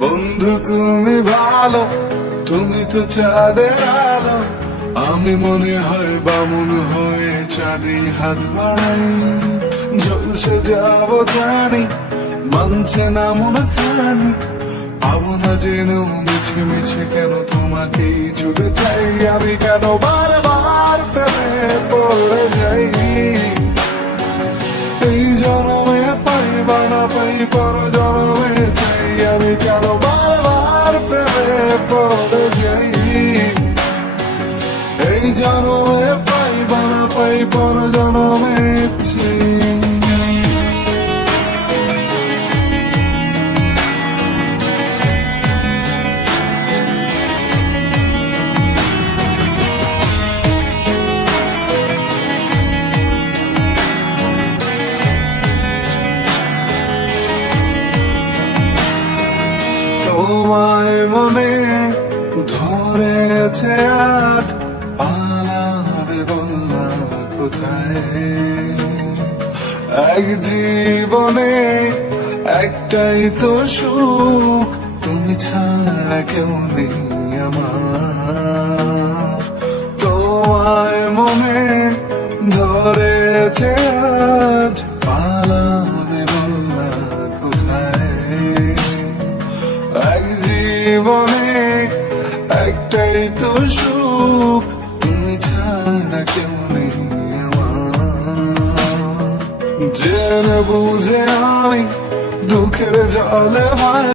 বন্ধু তুমি ভালো, তুমি তো চাঁদের আলো, আমি মনে হয় বামুন হয়ে চাঁদে হাত বাড়াই। ঝলসে যাব জানি, মানছে না মন খানি, পাবো না জেনেও মিছে মিছে কেন তোমাকেই ছুটে চাই। আমি কেন বারবার প্রেমে পড়ে যাই, এই জন্মে পাই বা না পাই পর জন্মে চাই। আমি কেন বারবার প্রেমে পড়ে যাই, এই জন্মে পাই বা না পাই পর জন্মে চাই। তোমায় মনে ধরেছে আজ, পালাবে বললা কোথায়? এক জীবনে একটাই তো সুখ, তুমি ছাড়া কেউ নেই আমার। তোমায় মনে ধরেছে আজ, পালাবে বললা কোথায়? এক জীবনে একটাই তো সুখ, তুমি ছাড়া কেউ নেই আমার। জেনে বুঝে আমি দুঃখের জলে